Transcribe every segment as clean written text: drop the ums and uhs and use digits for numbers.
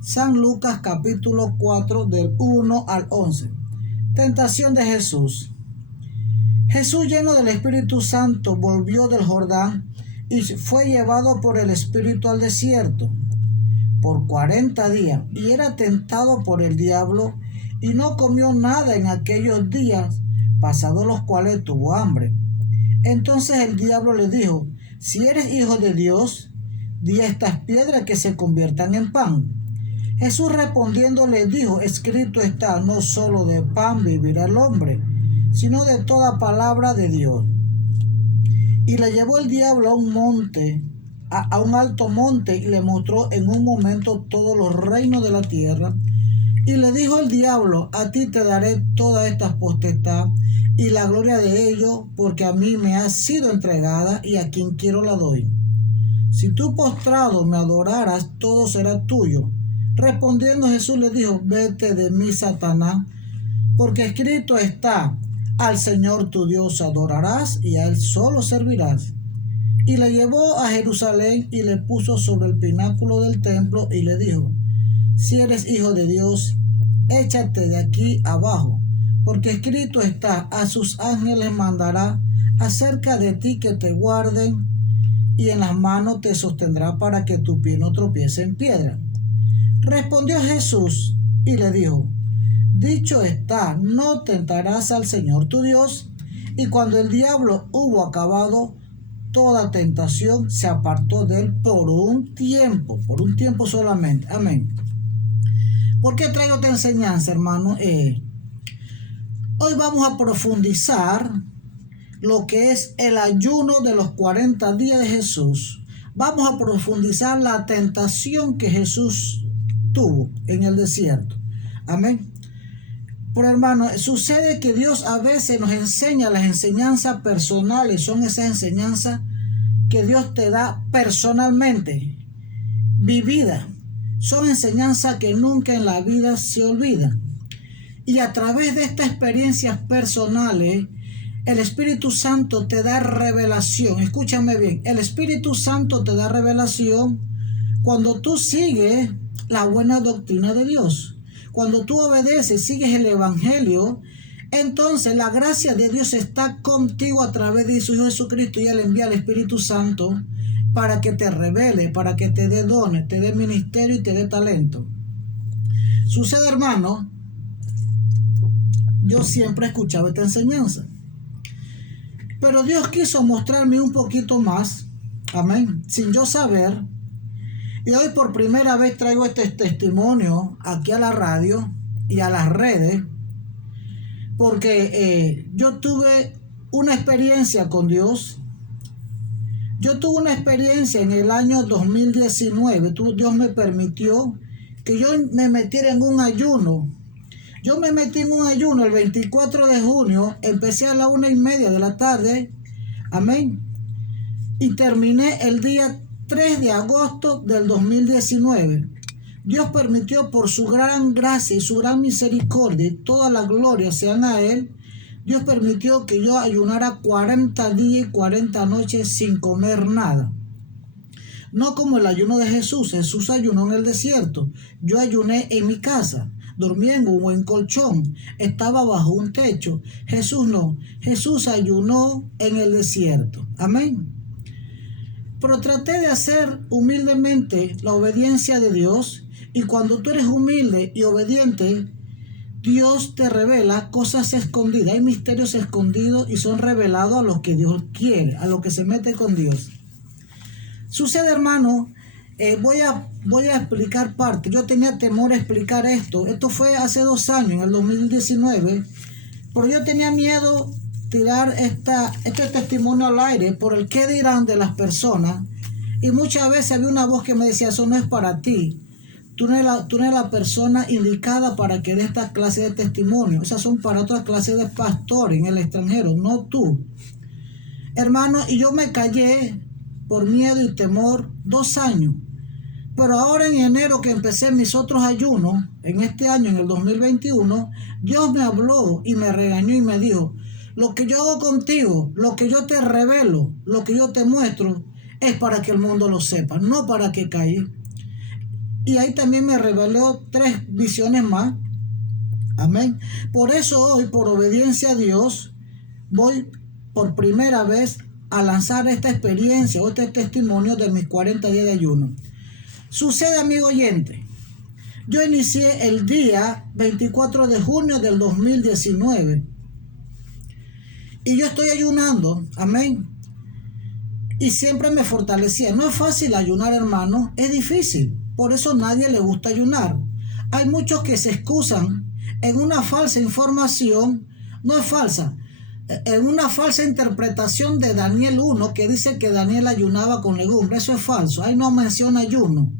San Lucas capítulo 4 del 1 al 11. Tentación de Jesús. Jesús, lleno del Espíritu Santo, volvió del Jordán y fue llevado por el Espíritu al desierto por 40 días y era tentado por el diablo y no comió nada en aquellos días, pasados los cuales tuvo hambre. Entonces el diablo le dijo: si eres hijo de Dios, di a estas piedras que se conviertan en pan. Jesús respondiendo le dijo: escrito está, no solo de pan vivirá el hombre, sino de toda palabra de Dios. Y le llevó el diablo a un monte, a un alto monte, y le mostró en un momento todos los reinos de la tierra. Y le dijo el diablo: a ti te daré todas estas potestad y la gloria de ellos, porque a mí me ha sido entregada y a quien quiero la doy. Si tú postrado me adoraras, todo será tuyo. Respondiendo Jesús le dijo: vete de mí, Satanás, porque escrito está, al Señor tu Dios adorarás y a Él solo servirás. Y le llevó a Jerusalén y le puso sobre el pináculo del templo y le dijo: si eres hijo de Dios, échate de aquí abajo, porque escrito está, a sus ángeles mandará acerca de ti que te guarden, y en las manos te sostendrá para que tu pie no tropiece en piedra. Respondió Jesús y le dijo: dicho está, no tentarás al Señor tu Dios. Y cuando el diablo hubo acabado toda tentación, se apartó de él por un tiempo solamente. Amén. ¿Por qué traigo esta enseñanza, hermano? Hoy vamos a profundizar lo que es el ayuno de los 40 días de Jesús. Vamos a profundizar la tentación que Jesús tuvo en el desierto. Amén. Pero hermano, sucede que Dios a veces nos enseña las enseñanzas personales. Son esas enseñanzas que Dios te da personalmente, vividas. Son enseñanzas que nunca en la vida se olvidan. Y a través de estas experiencias personales, el Espíritu Santo te da revelación. Escúchame bien, el Espíritu Santo te da revelación cuando tú sigues la buena doctrina de Dios. Cuando tú obedeces, sigues el Evangelio, entonces la gracia de Dios está contigo a través de su Hijo Jesucristo, y Él envía al Espíritu Santo para que te revele, para que te dé dones, te dé ministerio y te dé talento. Sucede, hermano, yo siempre he escuchado esta enseñanza, pero Dios quiso mostrarme un poquito más, amén, sin yo saber. Y hoy por primera vez traigo este testimonio aquí a la radio y a las redes, porque yo tuve una experiencia con Dios. Yo tuve una experiencia en el año 2019. Dios me permitió que yo me metiera en un ayuno. Yo me metí en un ayuno el 24 de junio, empecé a la 1:30 de la tarde, amén, y terminé el día 3 de agosto del 2019. Dios permitió, por su gran gracia y su gran misericordia, y toda la gloria sean a Él, Dios permitió que yo ayunara 40 días y 40 noches sin comer nada. No como el ayuno de Jesús. Jesús ayunó en el desierto. Yo ayuné en mi casa. Dormía en un buen colchón. Estaba bajo un techo. Jesús no. Jesús ayunó en el desierto. Amén. Pero traté de hacer humildemente la obediencia de Dios. Y cuando tú eres humilde y obediente, Dios te revela cosas escondidas. Hay misterios escondidos y son revelados a los que Dios quiere, a los que se mete con Dios. Sucede, hermano, voy a explicar parte. Yo tenía temor a explicar esto. Esto fue hace 2 años, en el 2019. Pero yo tenía miedo tirar este testimonio al aire por el qué dirán de las personas. Y muchas veces había una voz que me decía: eso no es para ti. Tú no eres la persona indicada para que dé esta clase de testimonio. Esas son para otras clases de pastores en el extranjero, no tú. Hermano, y yo me callé por miedo y temor 2 años. Pero ahora en enero, que empecé mis otros ayunos, en este año, en el 2021, Dios me habló y me regañó y me dijo: lo que yo hago contigo, lo que yo te revelo, lo que yo te muestro, es para que el mundo lo sepa, no para que caigas. y ahí también me reveló 3 visiones más. Amén. Por eso hoy, por obediencia a Dios, voy por primera vez a lanzar esta experiencia o este testimonio de mis 40 días de ayuno. Sucede, amigo oyente, yo inicié el día 24 de junio del 2019 y yo estoy ayunando, amén, y siempre me fortalecía. No es fácil ayunar, hermano, es difícil, por eso nadie le gusta ayunar. Hay muchos que se excusan en una falsa información, no es falsa, en una falsa interpretación de Daniel 1 que dice que Daniel ayunaba con legumbres. Eso es falso, ahí no menciona ayuno.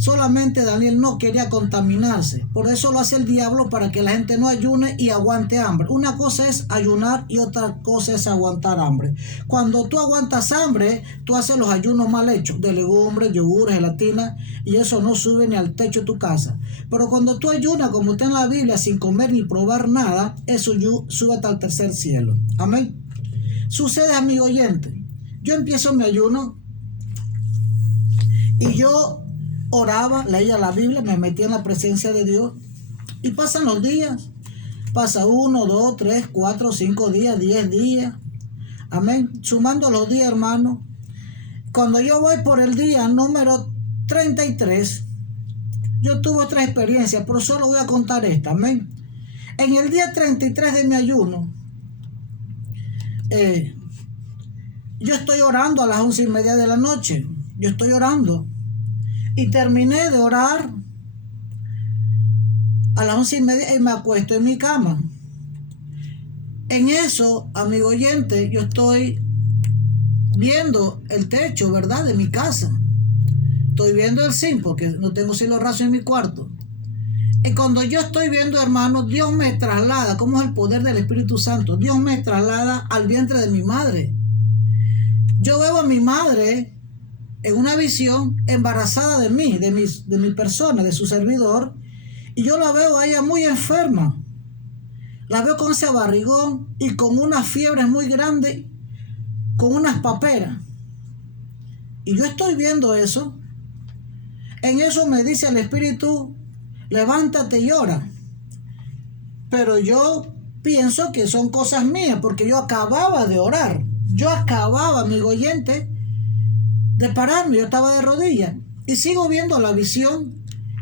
Solamente Daniel no quería contaminarse. Por eso lo hace el diablo, para que la gente no ayune y aguante hambre. Una cosa es ayunar y otra cosa es aguantar hambre. Cuando tú aguantas hambre, tú haces los ayunos mal hechos, de legumbres, yogures, gelatina, y eso no sube ni al techo de tu casa. Pero cuando tú ayunas, como está en la Biblia, sin comer ni probar nada, eso sube hasta el tercer cielo. Amén. Sucede, amigo oyente, yo empiezo mi ayuno y yo oraba, leía la Biblia, me metía en la presencia de Dios. Y pasan los días. Pasa 1, 2, 3, 4, 5 días, 10 días. Amén. Sumando los días, hermano. Cuando yo voy por el día número 33, yo tuve otra experiencia, pero solo voy a contar esta. Amén. En el día 33 de mi ayuno, yo estoy orando a las 11:30 de la noche. Yo estoy orando. Y terminé de orar a las 11:30 y me acuesto en mi cama. En eso, amigo oyente, yo estoy viendo el techo, ¿verdad?, de mi casa. Estoy viendo el zinc porque no tengo cielo raso en mi cuarto. Y cuando yo estoy viendo, hermano, Dios me traslada, como es el poder del Espíritu Santo, Dios me traslada al vientre de mi madre. Yo veo a mi madre en una visión embarazada de mí, de mi persona, de su servidor, y yo la veo a ella muy enferma. La veo con ese barrigón y con una fiebre muy grande, con unas paperas. Y yo estoy viendo eso. En eso me dice el Espíritu: levántate y ora. Pero yo pienso que son cosas mías, porque yo acababa de orar. Yo acababa, amigo oyente, de pararme. Yo estaba de rodillas y sigo viendo la visión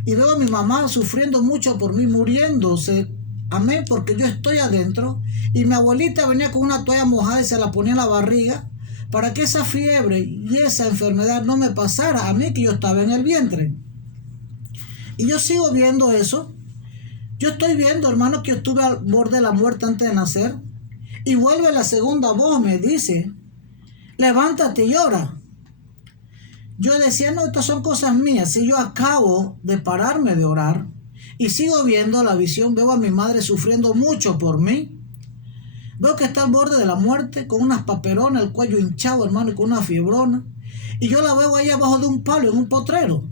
y veo a mi mamá sufriendo mucho por mí, muriéndose. Amén, porque yo estoy adentro, y mi abuelita venía con una toalla mojada y se la ponía en la barriga para que esa fiebre y esa enfermedad no me pasara a mí, que yo estaba en el vientre. Y yo sigo viendo eso. Yo estoy viendo, hermano, que yo estuve al borde de la muerte antes de nacer. Y vuelve la segunda voz, me dice: levántate y ora. Yo decía: no, estas son cosas mías. Si yo acabo de pararme de orar y sigo viendo la visión, veo a mi madre sufriendo mucho por mí. Veo que está al borde de la muerte, con unas paperonas, el cuello hinchado, hermano, y con una fiebrona. Y yo la veo ahí abajo de un palo, en un potrero.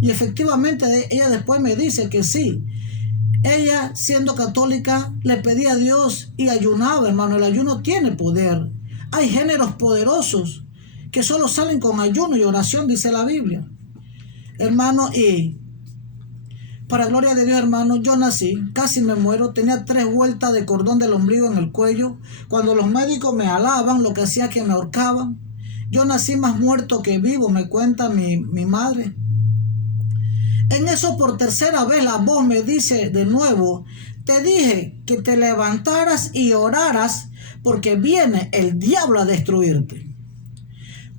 Y efectivamente ella después me dice que sí. Ella, siendo católica, le pedía a Dios y ayunaba, hermano. El ayuno tiene poder. Hay géneros poderosos que solo salen con ayuno y oración, dice la Biblia. Hermano, y para gloria de Dios, hermano, yo nací, casi me muero, tenía 3 vueltas de cordón del ombligo en el cuello. Cuando los médicos me alaban, lo que hacía que me ahorcaban. Yo nací más muerto que vivo, me cuenta mi madre. En eso, por tercera vez, la voz me dice de nuevo: te dije que te levantaras y oraras, porque viene el diablo a destruirte.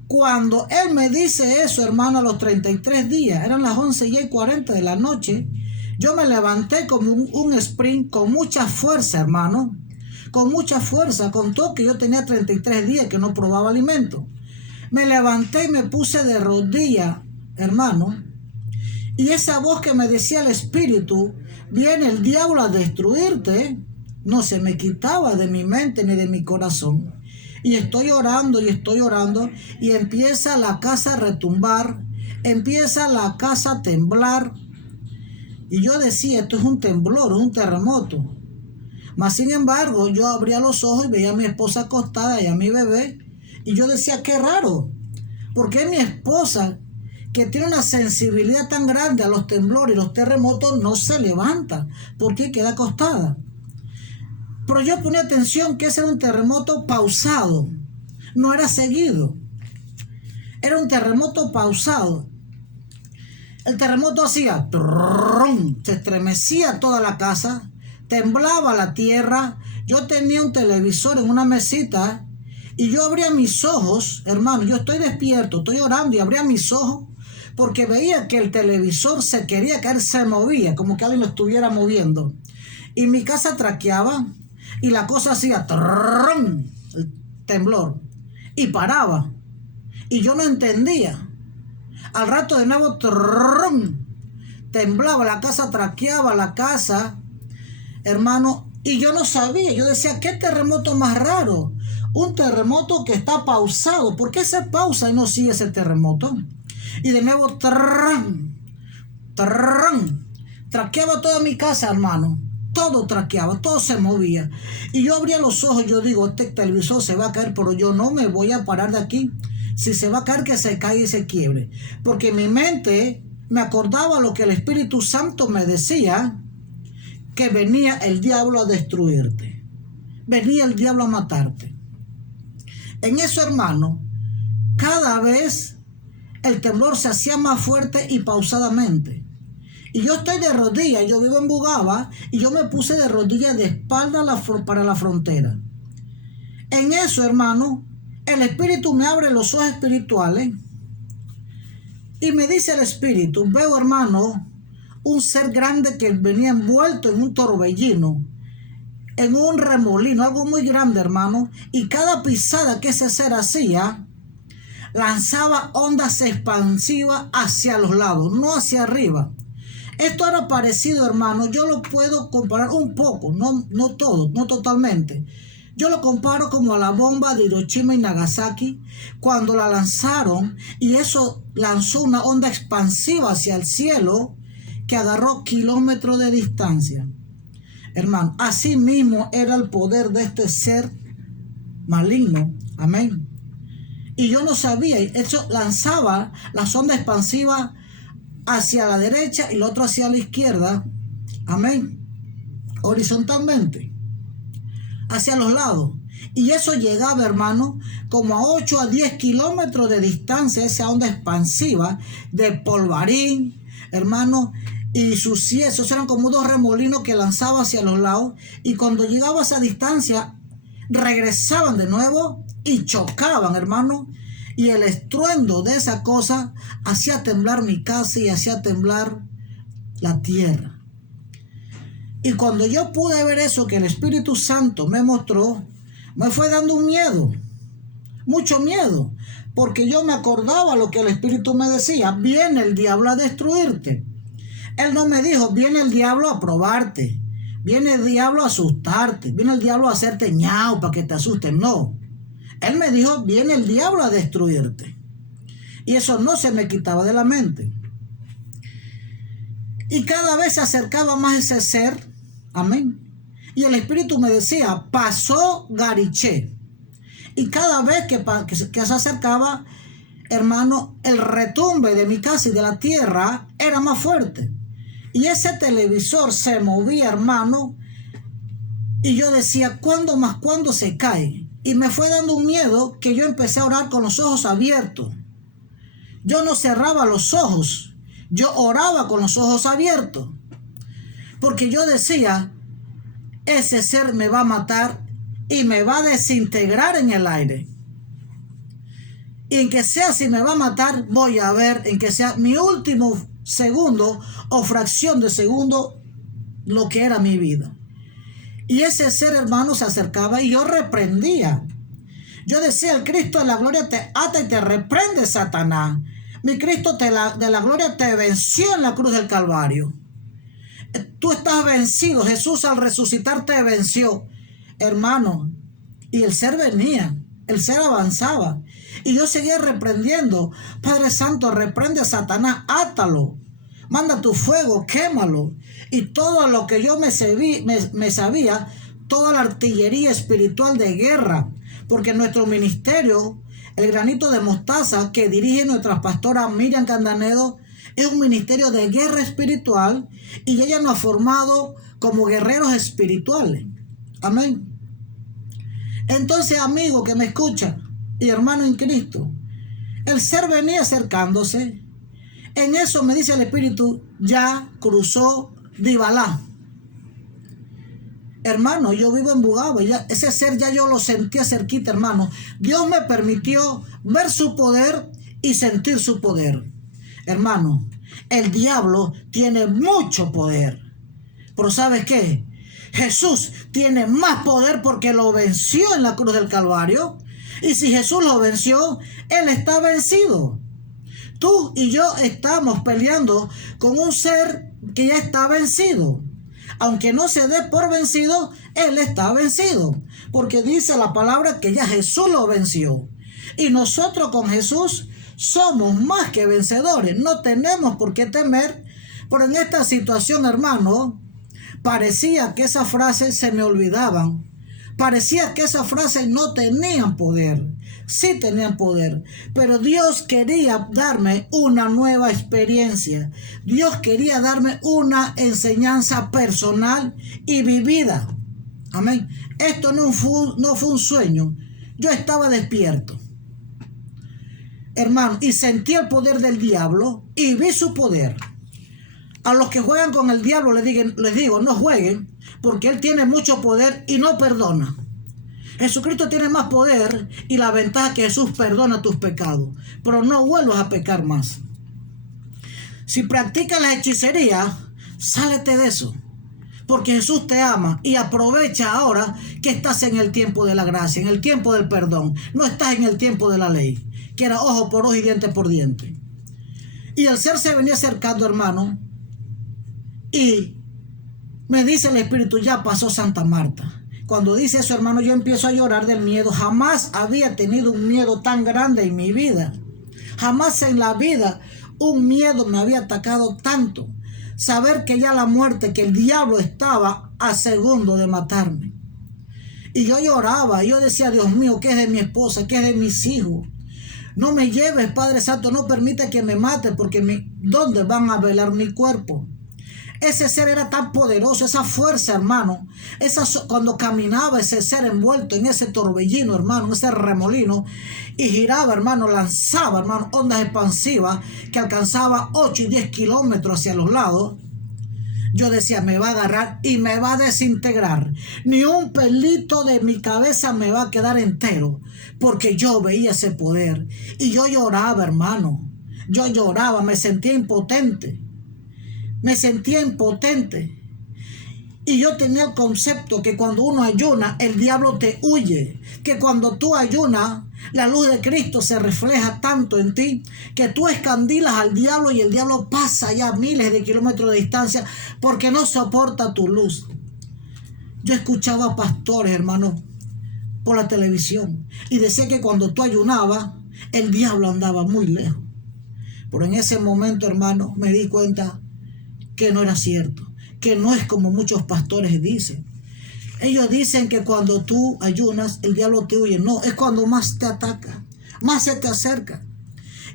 Cuando él me dice eso, hermano, a los 33 días, eran las 11:40 de la noche, yo me levanté como un sprint, con mucha fuerza, hermano, con mucha fuerza, con todo que yo tenía 33 días que no probaba alimento. Me levanté y me puse de rodillas, hermano, y esa voz que me decía el Espíritu: viene el diablo a destruirte, no se me quitaba de mi mente ni de mi corazón. Y estoy orando y empieza la casa a retumbar, empieza la casa a temblar. Y yo decía: esto es un temblor, es un terremoto. Mas sin embargo, yo abría los ojos y veía a mi esposa acostada y a mi bebé. Y yo decía: qué raro, porque mi esposa, que tiene una sensibilidad tan grande a los temblores y los terremotos no se levanta porque queda acostada. Pero yo ponía atención que ese era un terremoto pausado, no era seguido. Era un terremoto pausado. El terremoto hacía, se estremecía toda la casa, temblaba la tierra. Yo tenía un televisor en una mesita y yo abría mis ojos, hermano, yo estoy despierto, estoy orando y abría mis ojos porque veía que el televisor se quería caer, se movía, como que alguien lo estuviera moviendo. Y mi casa traqueaba y la cosa hacía, el temblor, y paraba. Y yo no entendía. Al rato de nuevo, temblaba, la casa traqueaba, la casa, hermano, y yo no sabía. Yo decía, ¿qué terremoto más raro? Un terremoto que está pausado. ¿Por qué se pausa y no sigue ese terremoto? Y de nuevo, traqueaba toda mi casa, hermano. Todo traqueaba, todo se movía. Y yo abría los ojos, yo digo, este televisor se va a caer, pero yo no me voy a parar de aquí. Si se va a caer, que se caiga y se quiebre. Porque mi mente me acordaba lo que el Espíritu Santo me decía, que venía el diablo a destruirte. Venía el diablo a matarte. En eso, hermano, cada vez el temblor se hacía más fuerte y pausadamente. Y yo estoy de rodillas, yo vivo en Bugaba, y yo me puse de rodillas de espalda para la frontera. En eso, hermano, el Espíritu me abre los ojos espirituales y me dice el Espíritu, veo, hermano, un ser grande que venía envuelto en un torbellino, en un remolino, algo muy grande, hermano, y cada pisada que ese ser hacía, lanzaba ondas expansivas hacia los lados, no hacia arriba. Esto era parecido, hermano, yo lo puedo comparar un poco, no todo, no totalmente. Yo lo comparo como a la bomba de Hiroshima y Nagasaki, cuando la lanzaron y eso lanzó una onda expansiva hacia el cielo que agarró kilómetros de distancia. Hermano, así mismo era el poder de este ser maligno. Amén. Y yo no sabía, eso lanzaba las ondas expansivas hacia la derecha y el otro hacia la izquierda. Amén. Horizontalmente. Hacia los lados. Y eso llegaba, hermano, como a 8 a 10 kilómetros de distancia, esa onda expansiva de polvarín, hermano, y sus esos eran como dos remolinos que lanzaba hacia los lados, y cuando llegaba a esa distancia, regresaban de nuevo y chocaban, hermano, y el estruendo de esa cosa hacía temblar mi casa y hacía temblar la tierra. Y cuando yo pude ver eso que el Espíritu Santo me mostró, me fue dando un miedo, mucho miedo, porque yo me acordaba lo que el Espíritu me decía, viene el diablo a destruirte. Él no me dijo, viene el diablo a probarte, viene el diablo a asustarte, viene el diablo a hacerte ñau para que te asusten, no. Él me dijo, viene el diablo a destruirte. Y eso no se me quitaba de la mente. Y cada vez se acercaba más ese ser, amén. Y el Espíritu me decía, pasó Gariché. Y cada vez que se acercaba, hermano, el retumbe de mi casa y de la tierra era más fuerte. Y ese televisor se movía, hermano. Y yo decía, ¿cuándo se cae? Y me fue dando un miedo que yo empecé a orar con los ojos abiertos. Yo no cerraba los ojos. Yo oraba con los ojos abiertos. Porque yo decía, ese ser me va a matar y me va a desintegrar en el aire. Y en que sea, si me va a matar, voy a ver en que sea mi último segundo o fracción de segundo lo que era mi vida. Y ese ser, hermano, se acercaba y yo reprendía. Yo decía, el Cristo de la gloria te ata y te reprende, Satanás. Mi Cristo de la gloria te venció en la cruz del Calvario. Tú estás vencido. Jesús al resucitar te venció, hermano. Y el ser venía, el ser avanzaba. Y yo seguía reprendiendo. Padre Santo, reprende a Satanás, átalo. Manda tu fuego, quémalo. Y todo lo que yo me sabía, toda la artillería espiritual de guerra. Porque nuestro ministerio El granito de mostaza que dirige nuestra pastora Miriam Candanedo es un ministerio de guerra espiritual y ella nos ha formado como guerreros espirituales. Amén. Entonces, amigo que me escucha y hermano en Cristo, el ser venía acercándose. En eso me dice el Espíritu, ya cruzó Dibalá. Hermano, yo vivo en Bugaba, ese ser ya yo lo sentía cerquita, hermano. Dios me permitió ver su poder y sentir su poder. Hermano, el diablo tiene mucho poder. Pero ¿sabes qué? Jesús tiene más poder porque lo venció en la cruz del Calvario. Y si Jesús lo venció, Él está vencido. Tú y yo estamos peleando con un ser que ya está vencido. Aunque no se dé por vencido, Él está vencido. Porque dice la palabra que ya Jesús lo venció. Y nosotros con Jesús somos más que vencedores. No tenemos por qué temer. Pero en esta situación, hermano, parecía que esas frases se me olvidaban. Parecía que esas frases no tenían poder. Sí tenían poder, pero Dios quería darme una nueva experiencia. Dios quería darme una enseñanza personal y vivida. Amén. Esto no fue un sueño. Yo estaba despierto, hermano, y sentí el poder del diablo y vi su poder. A los que juegan con el diablo les digo, no jueguen, porque él tiene mucho poder y no perdona. Jesucristo tiene más poder y la ventaja que Jesús perdona tus pecados, pero no vuelvas a pecar más. Si practicas la hechicería, sálete de eso, porque Jesús te ama y aprovecha ahora que estás en el tiempo de la gracia, en el tiempo del perdón. No estás en el tiempo de la ley, que era ojo por ojo y diente por diente. Y el ser se venía acercando, hermano, y me dice el Espíritu, ya pasó Santa Marta. Cuando dice eso, hermano, yo empiezo a llorar del miedo. Jamás había tenido un miedo tan grande en mi vida. Jamás en la vida un miedo me había atacado tanto. Saber que ya la muerte, que el diablo estaba a segundo de matarme. Y yo lloraba, yo decía, Dios mío, ¿qué es de mi esposa? ¿Qué es de mis hijos? No me lleves, Padre Santo, no permite que me mate, porque ¿dónde van a velar mi cuerpo? Ese ser era tan poderoso, esa fuerza, hermano. Cuando caminaba ese ser envuelto en ese torbellino, hermano, en ese remolino, y giraba, hermano, lanzaba, hermano, ondas expansivas que alcanzaba 8 y 10 kilómetros hacia los lados. Yo decía, me va a agarrar y me va a desintegrar. Ni un pelito de mi cabeza me va a quedar entero, porque yo veía ese poder. Y yo lloraba, hermano. Yo lloraba, me sentía impotente. Me sentía impotente. Y yo tenía el concepto que cuando uno ayuna, el diablo te huye. Que cuando tú ayunas, la luz de Cristo se refleja tanto en ti que tú escandilas al diablo y el diablo pasa ya miles de kilómetros de distancia porque no soporta tu luz. Yo escuchaba a pastores, hermano, por la televisión y decía que cuando tú ayunabas, el diablo andaba muy lejos. Pero en ese momento, hermano, me di cuenta que no era cierto, que no es como muchos pastores dicen. Ellos dicen que cuando tú ayunas, el diablo te huye. No, es cuando más te ataca, más se te acerca.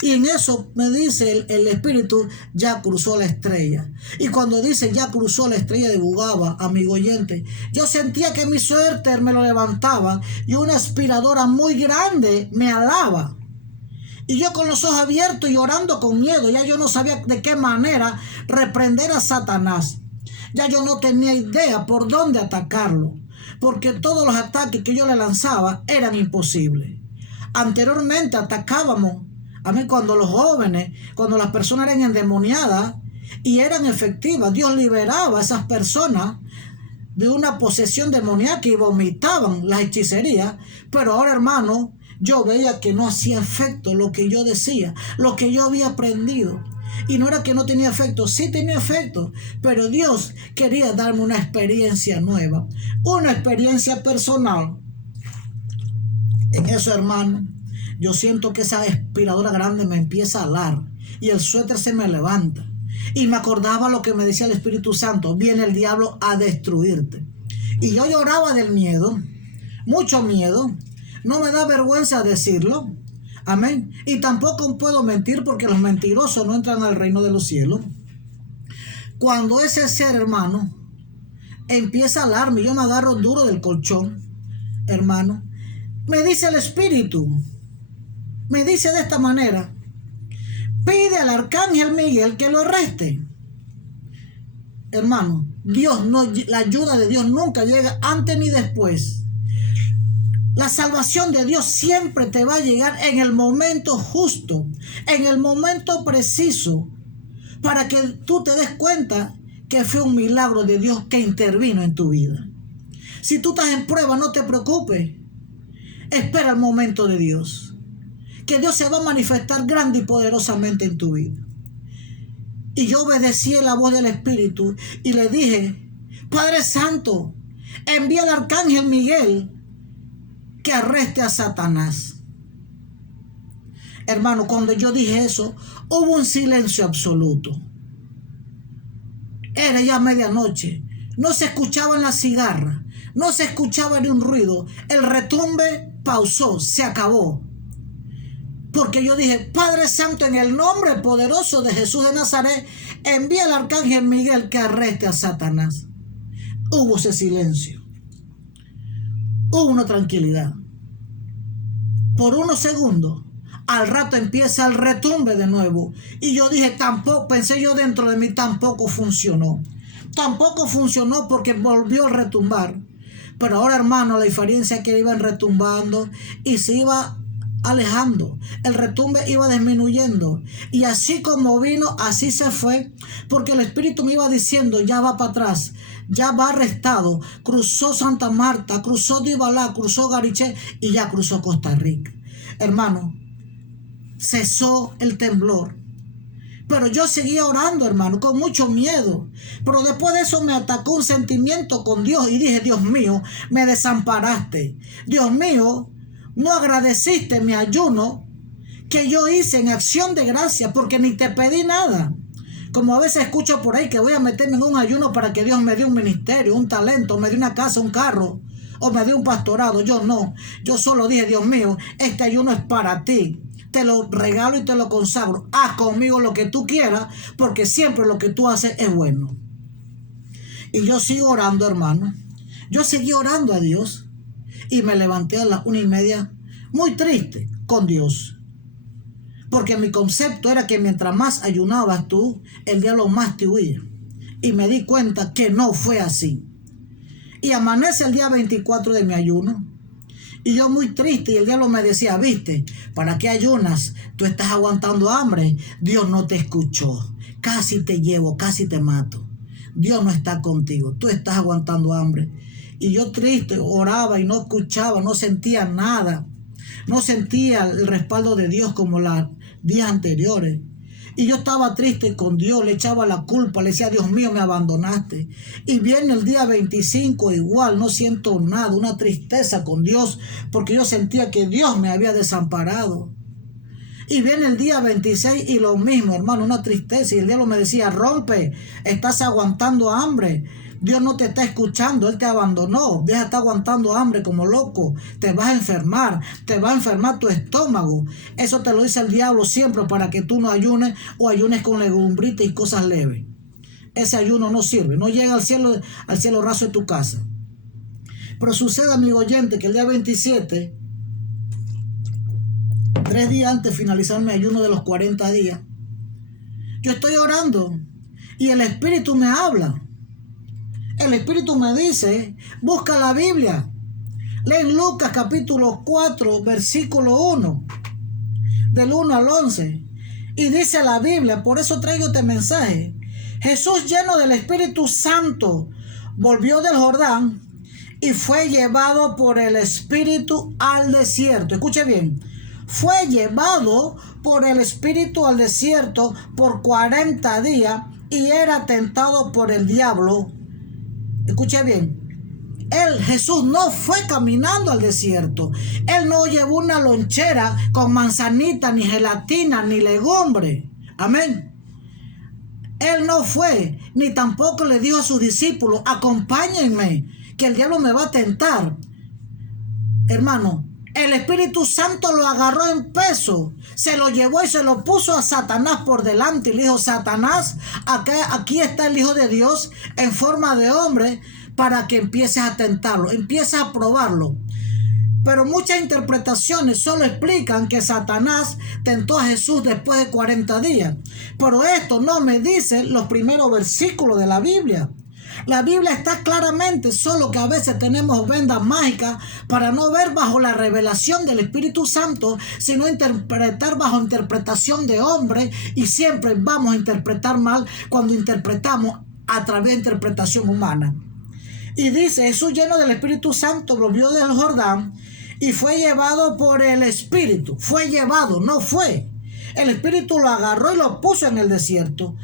Y en eso me dice el Espíritu, ya cruzó la estrella. Y cuando dice, ya cruzó la estrella de Bugaba, amigo oyente, yo sentía que mi suéter me lo levantaba y una aspiradora muy grande me alaba. Y yo con los ojos abiertos y orando con miedo, ya yo no sabía de qué manera reprender a Satanás. Ya yo no tenía idea por dónde atacarlo, porque todos los ataques que yo le lanzaba eran imposibles. Anteriormente atacábamos, a mí cuando los jóvenes, cuando las personas eran endemoniadas y eran efectivas, Dios liberaba a esas personas de una posesión demoníaca y vomitaban las hechicerías, pero ahora, hermano, yo veía que no hacía efecto lo que yo decía, lo que yo había aprendido. Y no era que no tenía efecto, sí tenía efecto, pero Dios quería darme una experiencia nueva, una experiencia personal. En eso, hermano, yo siento que esa aspiradora grande me empieza a alar y el suéter se me levanta. Y me acordaba lo que me decía el Espíritu Santo, viene el diablo a destruirte. Y yo lloraba del miedo, mucho miedo. No me da vergüenza decirlo. Amén. Y tampoco puedo mentir porque los mentirosos no entran al reino de los cielos. Cuando ese ser, hermano, empieza a alarme, yo me agarro duro del colchón, hermano. Me dice el Espíritu, me dice de esta manera: pide al arcángel Miguel que lo arreste. Hermano, Dios no, la ayuda de Dios nunca llega antes ni después. La salvación de Dios siempre te va a llegar en el momento justo, en el momento preciso, para que tú te des cuenta que fue un milagro de Dios que intervino en tu vida. Si tú estás en prueba, no te preocupes. Espera el momento de Dios, que Dios se va a manifestar grande y poderosamente en tu vida. Y yo obedecí la voz del Espíritu y le dije: Padre Santo, envía al arcángel Miguel que arreste a Satanás. Hermano, cuando yo dije eso, hubo un silencio absoluto. Era ya medianoche. No se escuchaban las cigarras. No se escuchaba ni un ruido. El retumbe pausó, se acabó. Porque yo dije: Padre Santo, en el nombre poderoso de Jesús de Nazaret, envía al arcángel Miguel que arreste a Satanás. Hubo ese silencio. Hubo una tranquilidad. Por unos segundos, al rato empieza el retumbe de nuevo. Y yo dije: tampoco, pensé yo dentro de mí, tampoco funcionó. Tampoco funcionó porque volvió a retumbar. Pero ahora, hermano, la diferencia es que iban retumbando y se iba alejando. El retumbe iba disminuyendo. Y así como vino, así se fue. Porque el Espíritu me iba diciendo: ya va para atrás, ya va arrestado. Cruzó Santa Marta, cruzó Dibalá, cruzó Gariché y ya cruzó Costa Rica. Hermano, cesó el temblor. Pero yo seguía orando, hermano, con mucho miedo. Pero después de eso me atacó un sentimiento con Dios y dije: Dios mío, me desamparaste. Dios mío, no agradeciste mi ayuno que yo hice en acción de gracia, porque ni te pedí nada. Como a veces escucho por ahí que voy a meterme en un ayuno para que Dios me dé un ministerio, un talento, me dé una casa, un carro, o me dé un pastorado. Yo no. Yo solo dije: Dios mío, este ayuno es para ti. Te lo regalo y te lo consagro. Haz conmigo lo que tú quieras, porque siempre lo que tú haces es bueno. Y yo sigo orando, hermano. Yo seguí orando a Dios y me levanté a las 1:30, muy triste con Dios. Porque mi concepto era que mientras más ayunabas tú, el diablo más te huía. Y me di cuenta que no fue así. Y amanece el día 24 de mi ayuno. Y yo muy triste, y el diablo me decía: viste, ¿para qué ayunas? Tú estás aguantando hambre. Dios no te escuchó. Casi te llevo, casi te mato. Dios no está contigo. Tú estás aguantando hambre. Y yo triste, oraba y no escuchaba, no sentía nada. No sentía el respaldo de Dios como los días anteriores. Y yo estaba triste con Dios, le echaba la culpa, le decía: Dios mío, me abandonaste. Y viene el día 25, igual, no siento nada, una tristeza con Dios, porque yo sentía que Dios me había desamparado. Y viene el día 26 y lo mismo, hermano, una tristeza. Y el diablo me decía: rompe, estás aguantando hambre. Dios no te está escuchando, Él te abandonó. Deja de estar aguantando hambre como loco. Te vas a enfermar, te va a enfermar tu estómago. Eso te lo dice el diablo siempre para que tú no ayunes o ayunes con legumbritas y cosas leves. Ese ayuno no sirve, no llega al cielo raso de tu casa. Pero sucede, amigo oyente, que el día 27, 3 días antes de finalizar mi ayuno de los 40 días, yo estoy orando y el Espíritu me habla. El Espíritu me dice: busca la Biblia. Lee Lucas capítulo 4, versículo 1. Del 1 al 11. Y dice la Biblia, por eso traigo este mensaje: Jesús, lleno del Espíritu Santo, volvió del Jordán y fue llevado por el Espíritu al desierto. Escuche bien. Fue llevado por el Espíritu al desierto por 40 días y era tentado por el diablo. Escuche bien, Jesús no fue caminando al desierto. Él no llevó una lonchera con manzanita, ni gelatina, ni legumbre. Amén. Él no fue, ni tampoco le dijo a sus discípulos: acompáñenme, que el diablo me va a tentar. Hermano, El Espíritu Santo lo agarró en peso, se lo llevó y se lo puso a Satanás por delante y le dijo: Satanás, aquí está el Hijo de Dios en forma de hombre, para que empieces a tentarlo, empieces a probarlo. Pero muchas interpretaciones solo explican que Satanás tentó a Jesús después de 40 días. Pero esto no me dice los primeros versículos de la Biblia. La Biblia está claramente, solo que a veces tenemos vendas mágicas para no ver bajo la revelación del Espíritu Santo, sino interpretar bajo interpretación de hombre, y siempre vamos a interpretar mal cuando interpretamos a través de interpretación humana. Y dice: Jesús, lleno del Espíritu Santo, volvió del Jordán y fue llevado por el Espíritu. Fue llevado, no fue. El Espíritu lo agarró y lo puso en el desierto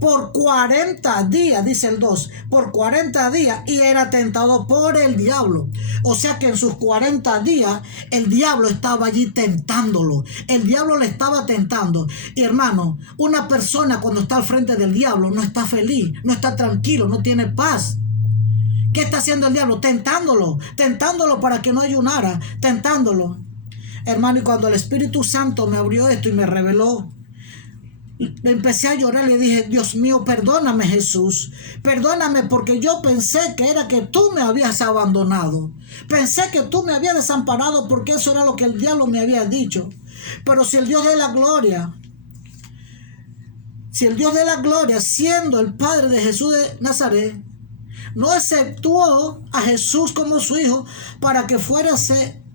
por 40 días, dice el 2, por 40 días, y era tentado por el diablo. O sea que en sus 40 días el diablo estaba allí tentándolo. El diablo le estaba tentando. Y hermano, una persona cuando está al frente del diablo no está feliz, no está tranquilo, no tiene paz. ¿Qué está haciendo el diablo? Tentándolo para que no ayunara, tentándolo. Hermano, y cuando el Espíritu Santo me abrió esto y me reveló, empecé a llorar y le dije: Dios mío, perdóname, Jesús, perdóname, porque yo pensé que era que tú me habías abandonado, pensé que tú me habías desamparado, porque eso era lo que el diablo me había dicho. Pero si el Dios de la gloria, siendo el Padre de Jesús de Nazaret, no aceptó a Jesús como su hijo para que fuera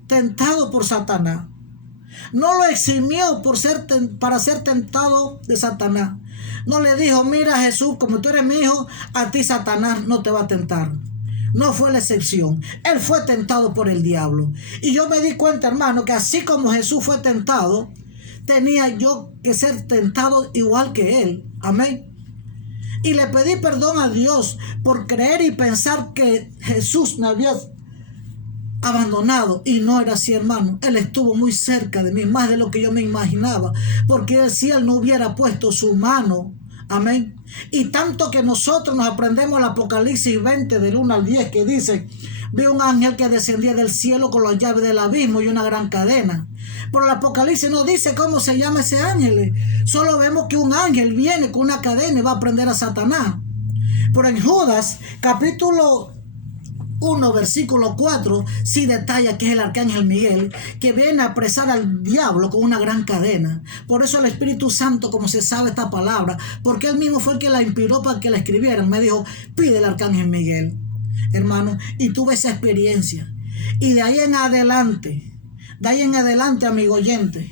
tentado por Satanás, no lo eximió para ser tentado de Satanás, no le dijo: mira, Jesús, como tú eres mi hijo, a ti Satanás no te va a tentar. No fue la excepción. Él fue tentado por el diablo. Y yo me di cuenta, hermano, que así como Jesús fue tentado, tenía yo que ser tentado igual que él. Amén. Y le pedí perdón a Dios por creer y pensar que Jesús me había abandonado, y no era así, hermano. Él estuvo muy cerca de mí, más de lo que yo me imaginaba, porque si él no hubiera puesto su mano, amén. Y tanto que nosotros nos aprendemos el Apocalipsis 20 del 1 al 10, que dice: vi un ángel que descendía del cielo con las llaves del abismo y una gran cadena. Pero el Apocalipsis no dice cómo se llama ese ángel, solo vemos que un ángel viene con una cadena y va a prender a Satanás. Pero en Judas capítulo 1 versículo 4 sí detalla que es el arcángel Miguel, que viene a apresar al diablo con una gran cadena. Por eso el Espíritu Santo, como se sabe esta palabra, porque él mismo fue el que la inspiró para que la escribieran, me dijo: pide el arcángel Miguel, hermano. Y tuve esa experiencia, y de ahí en adelante, amigo oyente,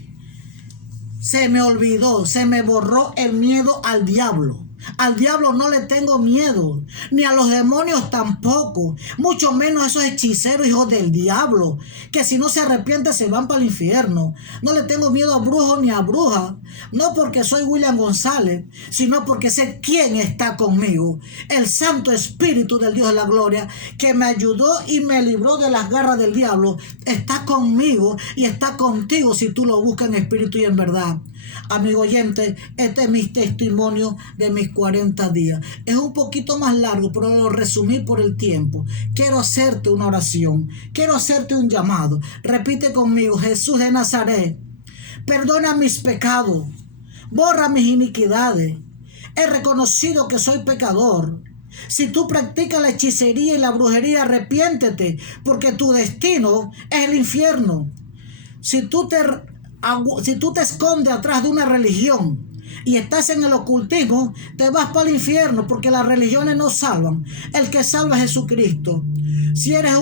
se me olvidó, se me borró el miedo al diablo. Al diablo no le tengo miedo, ni a los demonios tampoco, mucho menos a esos hechiceros, hijos del diablo, que si no se arrepienten se van para el infierno. No le tengo miedo a brujos ni a brujas, no porque soy William González, sino porque sé quién está conmigo: el Santo Espíritu del Dios de la gloria, que me ayudó y me libró de las garras del diablo. Está conmigo y está contigo si tú lo buscas en espíritu y en verdad. Amigo oyente, este es mi testimonio de mis 40 días. Es un poquito más largo, pero lo resumí por el tiempo. Quiero hacerte una oración, quiero hacerte un llamado. Repite conmigo: Jesús de Nazaret, perdona mis pecados, borra mis iniquidades. He reconocido que soy pecador. Si tú practicas la hechicería y la brujería, arrepiéntete, porque tu destino es el infierno. Si tú te escondes atrás de una religión y estás en el ocultismo, te vas para el infierno, porque las religiones no salvan. El que salva es Jesucristo. Si eres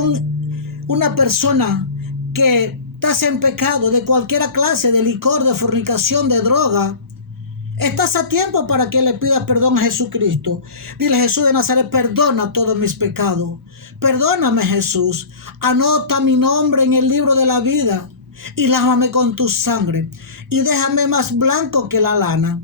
una persona que estás en pecado de cualquier clase, de licor, de fornicación, de droga, estás a tiempo para que le pidas perdón a Jesucristo. Dile: Jesús de Nazaret, perdona todos mis pecados. Perdóname, Jesús. Anota mi nombre en el libro de la vida y lávame con tu sangre y déjame más blanco que la lana,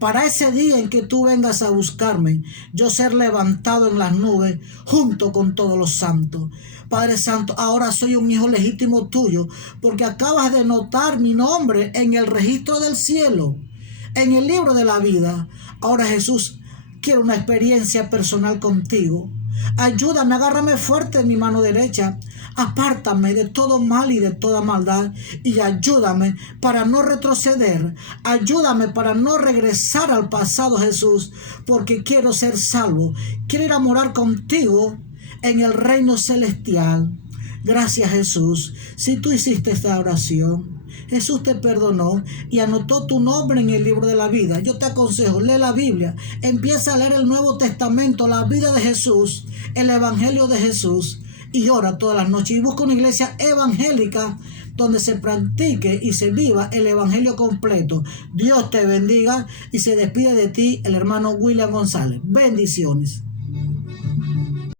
para ese día en que tú vengas a buscarme, yo ser levantado en las nubes junto con todos los santos. Padre Santo, ahora soy un hijo legítimo tuyo, porque acabas de notar mi nombre en el registro del cielo, en el libro de la vida. Ahora, Jesús, quiero una experiencia personal contigo. Ayúdame, agárrame fuerte en mi mano derecha. Apártame de todo mal y de toda maldad y ayúdame para no retroceder. Ayúdame para no regresar al pasado, Jesús, porque quiero ser salvo. Quiero ir a morar contigo en el reino celestial. Gracias, Jesús. Si tú hiciste esta oración, Jesús te perdonó y anotó tu nombre en el libro de la vida. Yo te aconsejo, lee la Biblia, empieza a leer el Nuevo Testamento, la vida de Jesús, el Evangelio de Jesús, y ora todas las noches y busca una iglesia evangélica donde se practique y se viva el Evangelio completo. Dios te bendiga y se despide de ti el hermano William González. Bendiciones.